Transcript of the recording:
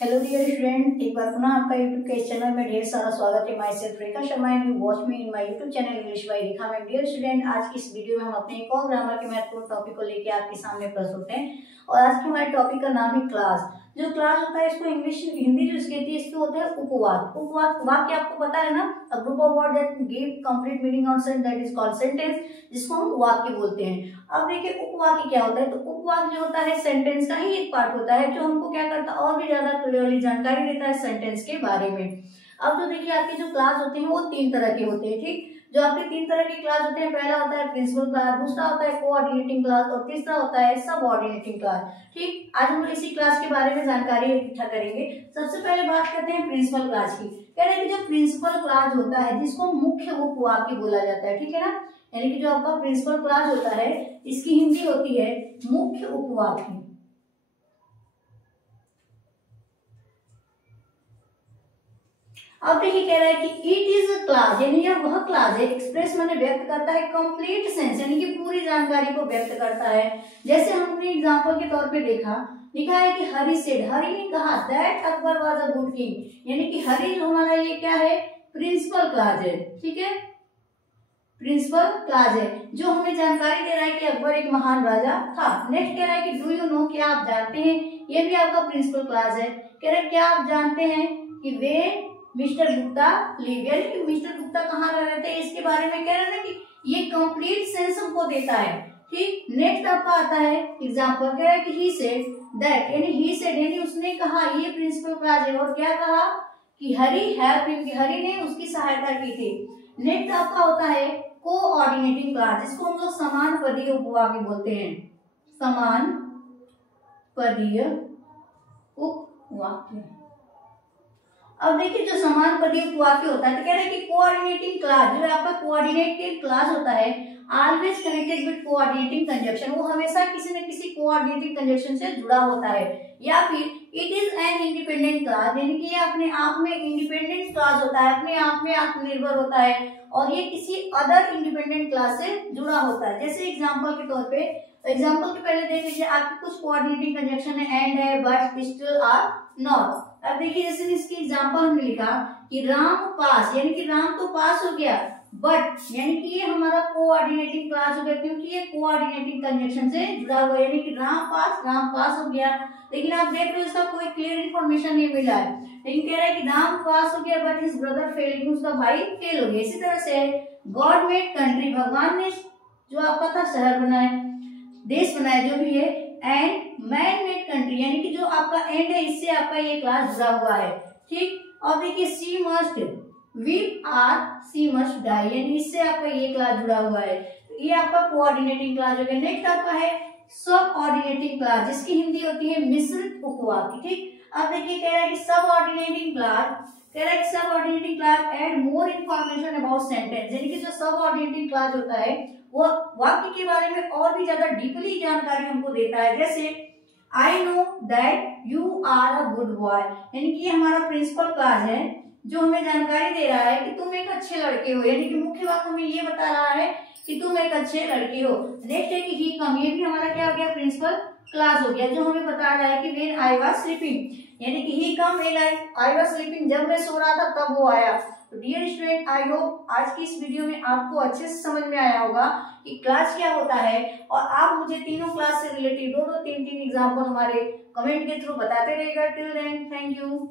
Hello dear student, एक बार पुनः आपका यूट्यूब के इस चैनल में ढेर सारा स्वागत है। Myself Rekha Sharma and you watch me in my YouTube channel English by Rekha ma'am. Dear student, आज की इस वीडियो में हम अपने एक और ग्रामर के महत्वपूर्ण टॉपिक को लेकर आपके सामने प्रस्तुत हैं। और आज के हमारे टॉपिक का नाम है क्लास। जो क्लास होता है इसको इंग्लिश हिंदी जो इसकी होती है इसको होता है उपवाद। उपवाद वाक्य आपको पता है ना, a group of word that give complete meaning और sense that is called sentence, जिसको हम वाक्य बोलते हैं। अब देखिए उपवाक्य क्या होता है। तो उपवाक्य जो होता है सेंटेंस का ही एक पार्ट होता है जो हमको क्या करता है और भी ज्यादा क्लियरली जानकारी देता है सेंटेंस के बारे में। अब जो देखिए आपके जो क्लास होते हैं वो तीन तरह के होते हैं। ठीक, जो आपके तीन तरह के क्लास होते हैं, पहला होता है प्रिंसिपल क्लास, दूसरा होता है कोऑर्डिनेटिंग क्लास और तीसरा होता है सबऑर्डिनेटिंग क्लास। ठीक, आज हम लोग इसी क्लास के बारे में जानकारी इकट्ठा करेंगे। सबसे पहले बात करते हैं प्रिंसिपल क्लास की। कह रहे हैं कि जो प्रिंसिपल क्लास होता है जिसको मुख्य उपवाक्य बोला जाता है, ठीक है ना, यानी कि जो आपका प्रिंसिपल क्लास होता है इसकी हिंदी होती है मुख्य उपवाक्य। अब देखिए कह रहा है कि इट इज अ क्लास, यानी यह वह क्लास है, एक्सप्रेस माने व्यक्त करता है, कंप्लीट सेंस यानी कि पूरी जानकारी को व्यक्त करता है। जैसे हमने एग्जांपल के तौर पे देखा, लिखा है कि हरि सेड, हरि ने कहा that Akbar was a good king, यानी कि हरि जो हमारा ये क्या है, प्रिंसिपल क्लास है। ठीक है, प्रिंसिपल क्लास है जो हमें जानकारी दे रहा है कि अकबर एक महान राजा था। नेक्स्ट कह रहा है कि डू यू नो, क्या आप जानते हैं, ये भी आपका प्रिंसिपल क्लास है। कह रहा है क्या आप जानते हैं कि वे मिस्टर गुप्ता लिव, यानी कि मिस्टर गुप्ता कहाँ रह रहे थे, इसके बारे में कह रहे हैं कि ये कंप्लीट सेंस हमको देता है। ठीक, नेक्स्ट आपका आता है एग्जांपल, कह रहा है कि ही सेड दैट, यानी ही सेड यानी उसने कहा, ये प्रिंसिपल क्लास है। और क्या कहा कि हरि हेल्प हिम, कि हरि ने उसकी सहायता की थी। नेक्स्ट आपका होता है कोऑर्डिनेटिंग क्लास, जिसको हम लोग समान पदीय उपवाक्य बोलते हैं। समान पदीय उपवाक्य। अब देखिए जो समान पदीय उपवाक्य होता है तो कह रहे हैं कि कोऑर्डिनेटिंग क्लास, जो आपका कोऑर्डिनेटिंग क्लास होता है always connected with coordinating conjunction, वो हमेशा किसी न किसी कोऑर्डिनेटिंग कंजक्शन से जुड़ा होता है। या फिर it is an independent class, यानी कि ये अपने आप में इंडिपेंडेंट क्लास होता है, अपने आप में आत्मनिर्भर होता है और ये किसी अदर इंडिपेंडेंट क्लास से जुड़ा होता है। जैसे एग्जाम्पल के तौर पे, एग्जाम्पल के पहले देख लीजिए, आपके कुछ कोऑर्डिनेटिंग कंजक्शन है, एंड है, बट, स्टिल, आर, नॉट। अब देखिए जैसे इसकी एग्जाम्पल हमने लिखा कि राम पास, यानी कि राम तो पास हो गया, बट यानी कि ये हमारा कोऑर्डिनेटिंग क्लास हो गया क्योंकि ये कोऑर्डिनेटिंग कंजक्शन से जुड़ा हुआ है, यानी कि राम पास हो गया। लेकिन आप देख रहे हो इसका कोई क्लियर इन्फॉर्मेशन नहीं मिला है, लेकिन कह रहा है कि राम पास हो गया बट हिज ब्रदर फेल, उसका भाई फेल हो गया। इसी तरह से गॉड मेड कंट्री, भगवान ने जो आपका था शहर बनाया, देश बनाया, जो भी है, एंड मैन मेड कंट्री, यानी कि जो आपका एंड है इससे आपका ये क्लास जुड़ा हुआ है। ठीक, और देखिए she must we are, she must die, यानी इससे आपका ये क्लास जुड़ा हुआ है। ये आपका कोऑर्डिनेटिंग क्लास हो गया। नेक्स्ट आपका है सब ऑर्डिनेटिंग क्लास, जिसकी हिंदी होती है मिश्रित उपवाक्य। ठीक, अब देखिए कह रहा है कि सब ऑर्डिनेटिंग क्लास, कह रहा है कि subordinating clause add more information about sentence, यानी कि जो सब ऑर्डिनेटिंग क्लास होता है वो वाक्य के बारे में और भी ज्यादा डीपली जानकारी हमको देता है। जैसे I know that you are a good boy, यानी कि ये हमारा प्रिंसिपल क्लास है जो हमें जानकारी दे रहा है कि तुम एक अच्छे लड़के हो, यानी कि मुख्य बात हमें ये बता रहा है कि तुम एक अच्छे लड़के हो। नेक्स्ट है कि ही कम, ये भी हमारा क्या हो गया, प्रिंसिपल क्लास हो गया, जो हमें बता रहा है कि व्हेन आई वाज स्लीपिंग, यानी कि he come when I was sleeping, जब मैं सो रहा था तब वो आया। तो डियर स्टूडेंट, आई होप आज की इस वीडियो में आपको अच्छे से समझ में आया होगा कि क्लास क्या होता है। और आप मुझे तीनों क्लास से रिलेटेड दो तीन एग्जाम्पल हमारे कमेंट के थ्रू बताते रहिएगा। Till then, thank you.